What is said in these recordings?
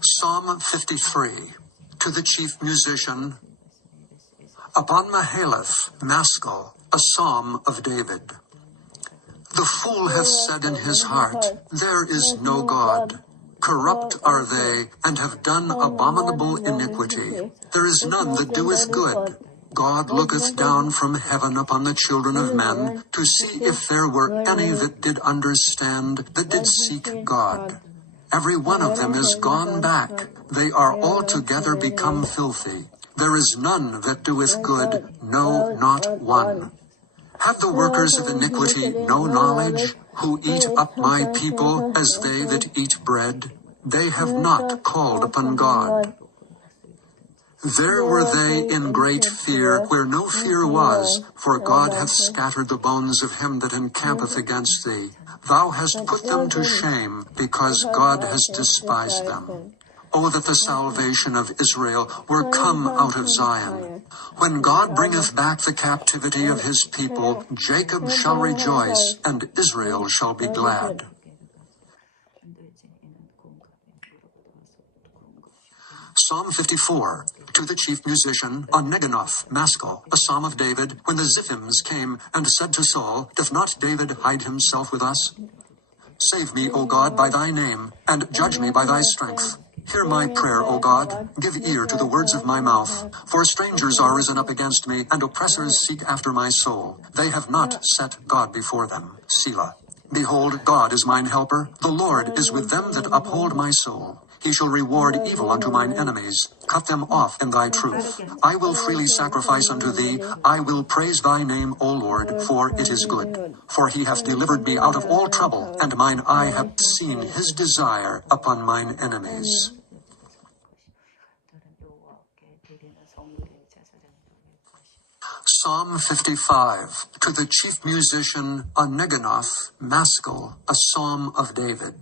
Psalm 53, to the chief musician, upon Mahalath, Maskil, a psalm of David. The fool hath said in his heart, there is no God. Corrupt are they, and have done abominable iniquity. There is none that doeth good. God looketh down from heaven upon the children of men, to see if there were any that did understand, that did seek God. Every one of them is gone back. They are altogether become filthy. There is none that doeth good, no, not one. Have the workers of iniquity no knowledge, who eat up my people as they that eat bread? They have not called upon God. There were they in great fear, where no fear was, for God hath scattered the bones of him that encampeth against thee. Thou hast put them to shame, because God has despised them. O that the salvation of Israel were come out of Zion. When God bringeth back the captivity of his people, Jacob shall rejoice, and Israel shall be glad. Psalm 54, to the chief musician, on Neginoth, Maskil, a psalm of David, when the Ziphims came and said to Saul, doth not David hide himself with us? Save me, O God, by thy name, and judge me by thy strength. Hear my prayer, O God, give ear to the words of my mouth. For strangers are risen up against me, and oppressors seek after my soul. They have not set God before them. Selah. Behold, God is mine helper. The Lord is with them that uphold my soul. He shall reward evil unto mine enemies. Cut them off in thy truth. I will freely sacrifice unto thee. I will praise thy name, O Lord, for it is good. For he hath delivered me out of all trouble, and mine eye hath seen his desire upon mine enemies. Psalm 55, to the chief musician, on Neginoth, Maskil, a psalm of David.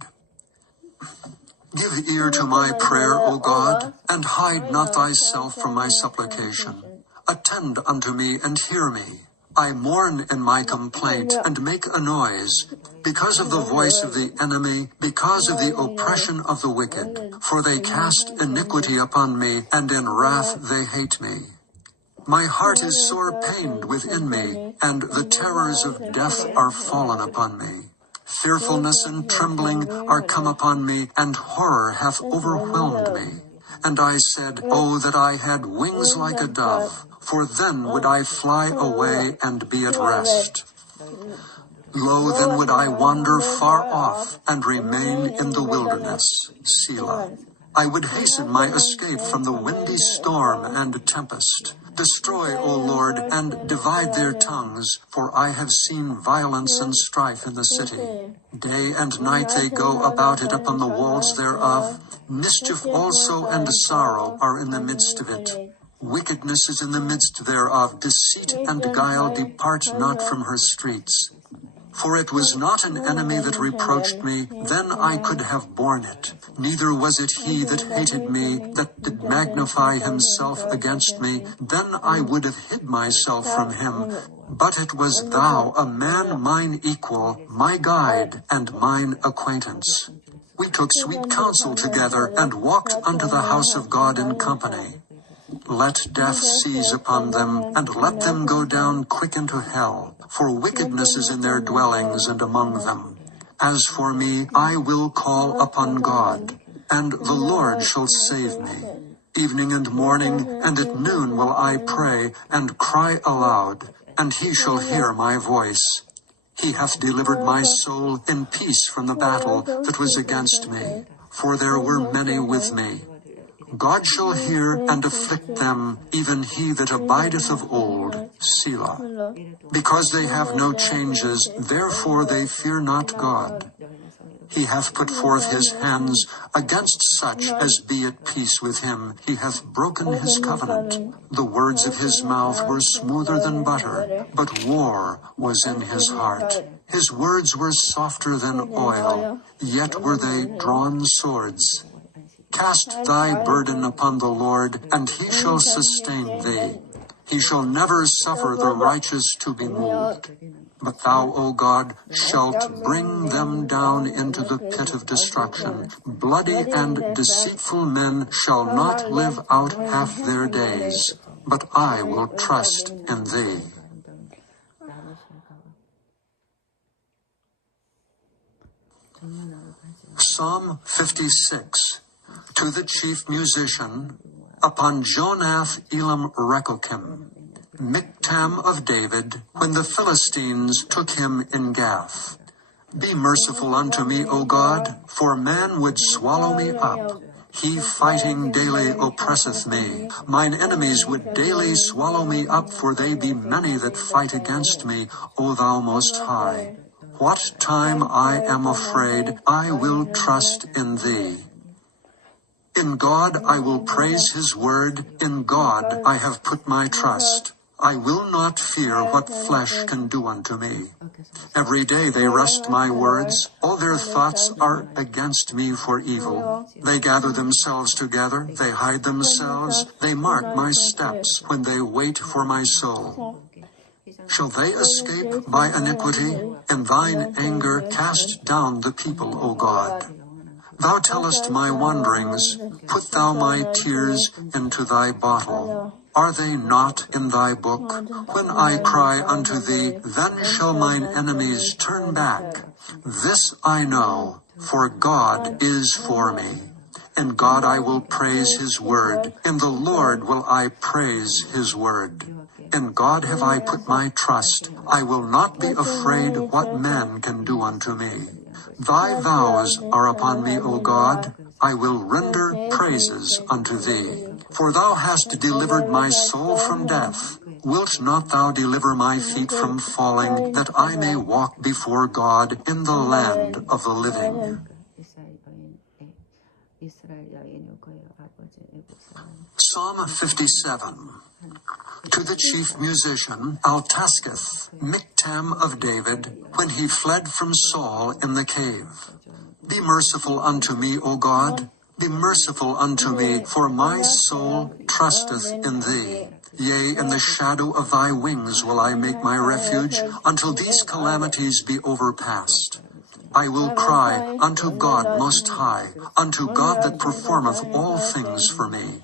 Give ear to my prayer, O God, and hide not thyself from my supplication. Attend unto me and hear me. I mourn in my complaint and make a noise, because of the voice of the enemy, because of the oppression of the wicked. For they cast iniquity upon me, and in wrath they hate me. My heart is sore pained within me, and the terrors of death are fallen upon me. Fearfulness and trembling are come upon me, and horror hath overwhelmed me. And I said, oh, that I had wings like a dove, for then would I fly away and be at rest. Lo, then would I wander far off, and remain in the wilderness. Selah. I would hasten my escape from the windy storm and tempest. Destroy, O Lord, and divide their tongues, for I have seen violence and strife in the city. Day and night they go about it upon the walls thereof. Mischief also and sorrow are in the midst of it. Wickedness is in the midst thereof. Deceit and guile depart not from her streets. For it was not an enemy that reproached me, then I could have borne it. Neither was it he that hated me, that did magnify himself against me, then I would have hid myself from him. But it was thou, a man mine equal, my guide, and mine acquaintance. We took sweet counsel together, and walked unto the house of God in company. Let death seize upon them, and let them go down quick into hell, for wickedness is in their dwellings and among them. As for me, I will call upon God, and the Lord shall save me. Evening and morning, and at noon will I pray, and cry aloud, and he shall hear my voice. He hath delivered my soul in peace from the battle that was against me, for there were many with me. God shall hear and afflict them, even he that abideth of old. Selah. Because they have no changes, therefore they fear not God. He hath put forth his hands against such as be at peace with him. He hath broken his covenant. The words of his mouth were smoother than butter, but war was in his heart. His words were softer than oil, yet were they drawn swords. Cast thy burden upon the Lord, and he shall sustain thee. He shall never suffer the righteous to be moved. But thou, O God, shalt bring them down into the pit of destruction. Bloody and deceitful men shall not live out half their days, but I will trust in thee. Psalm 56. To the chief musician, upon Jonath Elam Rechokim, Miktam of David, when the Philistines took him in Gath. Be merciful unto me, O God, for man would swallow me up. He fighting daily oppresseth me. Mine enemies would daily swallow me up, for they be many that fight against me, O thou most high. What time I am afraid, I will trust in thee. In God I will praise his word, in God I have put my trust. I will not fear what flesh can do unto me. Every day they wrest my words, all their thoughts are against me for evil. They gather themselves together, they hide themselves, they mark my steps when they wait for my soul. Shall they escape by iniquity? In thine anger cast down the people, O God. Thou tellest my wanderings, put thou my tears into thy bottle. Are they not in thy book? When I cry unto thee, then shall mine enemies turn back. This I know, for God is for me. In God I will praise his word. In the Lord will I praise his word. In God have I put my trust. I will not be afraid what man can do unto me. Thy vows are upon me, O God. I will render praises unto thee. For thou hast delivered my soul from death. Wilt not thou deliver my feet from falling, that I may walk before God in the land of the living? Psalm 57. To the chief musician, Altasketh, Miktam of David, when he fled from Saul in the cave. Be merciful unto me, O God. Be merciful unto me, for my soul trusteth in thee. Yea, in the shadow of thy wings will I make my refuge, until these calamities be overpast. I will cry unto God Most High, unto God that performeth all things for me.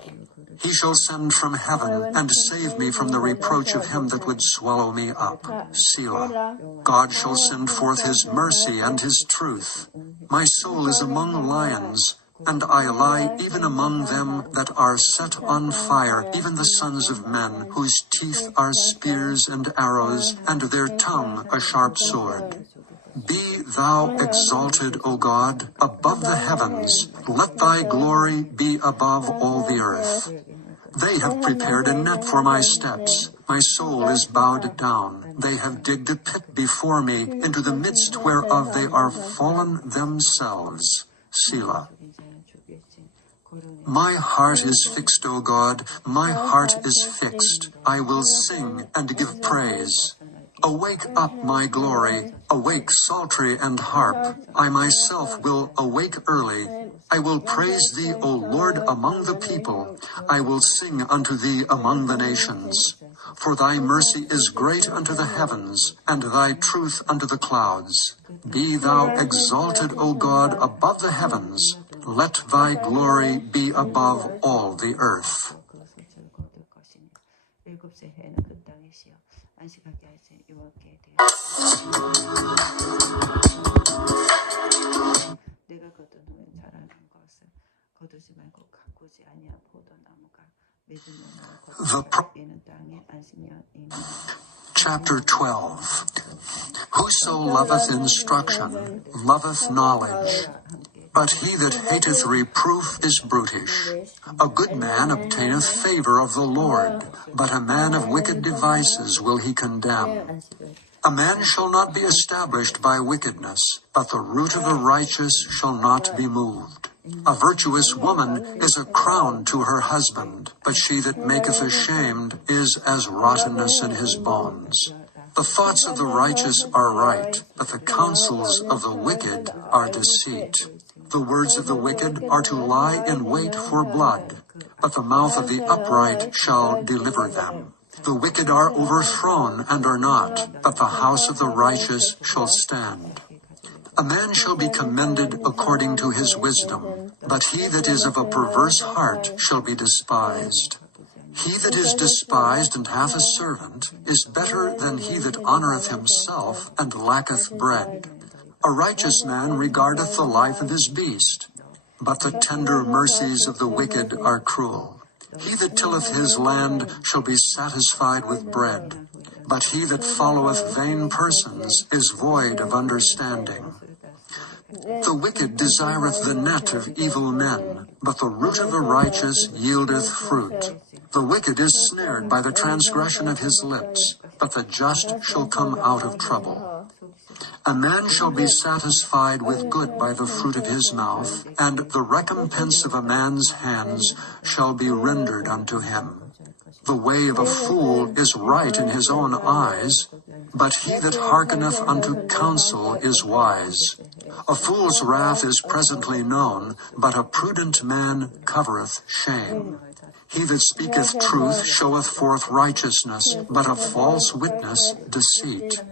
He shall send from heaven and save me from the reproach of him that would swallow me up. Selah. God shall send forth his mercy and his truth. My soul is among lions, and I lie even among them that are set on fire, even the sons of men, whose teeth are spears and arrows, and their tongue a sharp sword. Be thou exalted, O God, above the heavens. Let thy glory be above all the earth. They have prepared a net for my steps. My soul is bowed down. They have digged a pit before me, into the midst whereof they are fallen themselves. Selah. My heart is fixed, O God, my heart is fixed. I will sing and give praise. Awake up, my glory, awake psaltery and harp. I myself will awake early. I will praise thee, O Lord, among the people. I will sing unto thee among the nations. For thy mercy is great unto the heavens, and thy truth unto the clouds. Be thou exalted, O God, above the heavens. Let thy glory be above all the earth. Chapter 12. Whoso loveth instruction, loveth knowledge, but he that hateth reproof is brutish. A good man obtaineth favor of the Lord, but a man of wicked devices will he condemn. A man shall not be established by wickedness, but the root of the righteous shall not be moved. A virtuous woman is a crown to her husband, but she that maketh ashamed is as rottenness in his bones. The thoughts of the righteous are right, but the counsels of the wicked are deceit. The words of the wicked are to lie in wait for blood, but the mouth of the upright shall deliver them. The wicked are overthrown and are not, but the house of the righteous shall stand. A man shall be commended according to his wisdom, but he that is of a perverse heart shall be despised. He that is despised and hath a servant is better than he that honoureth himself and lacketh bread. A righteous man regardeth the life of his beast, but the tender mercies of the wicked are cruel. He that tilleth his land shall be satisfied with bread, but he that followeth vain persons is void of understanding. The wicked desireth the net of evil men, but the root of the righteous yieldeth fruit. The wicked is snared by the transgression of his lips, but the just shall come out of trouble. A man shall be satisfied with good by the fruit of his mouth, and the recompense of a man's hands shall be rendered unto him. The way of a fool is right in his own eyes, but he that hearkeneth unto counsel is wise. A fool's wrath is presently known, but a prudent man covereth shame. He that speaketh truth showeth forth righteousness, but a false witness deceit.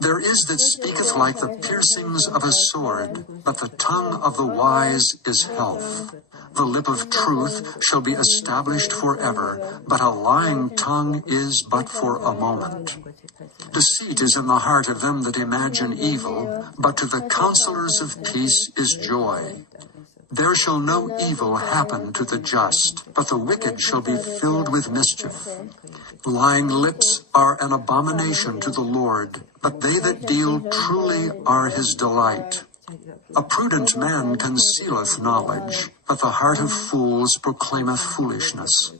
There is that speaketh like the piercings of a sword, but the tongue of the wise is health. The lip of truth shall be established forever, but a lying tongue is but for a moment. Deceit is in the heart of them that imagine evil, but to the counselors of peace is joy. There shall no evil happen to the just, but the wicked shall be filled with mischief. Lying lips are an abomination to the Lord, but they that deal truly are his delight. A prudent man concealeth knowledge, but the heart of fools proclaimeth foolishness.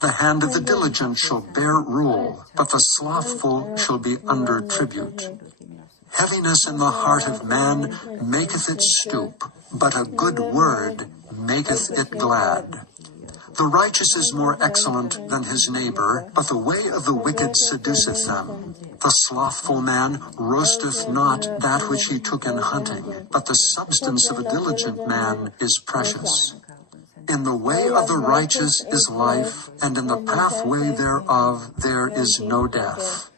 The hand of the diligent shall bear rule, but the slothful shall be under tribute. Heaviness in the heart of man maketh it stoop, but a good word maketh it glad. The righteous is more excellent than his neighbor, but the way of the wicked seduceth them. The slothful man roasteth not that which he took in hunting, but the substance of a diligent man is precious. In the way of the righteous is life, and in the pathway thereof there is no death.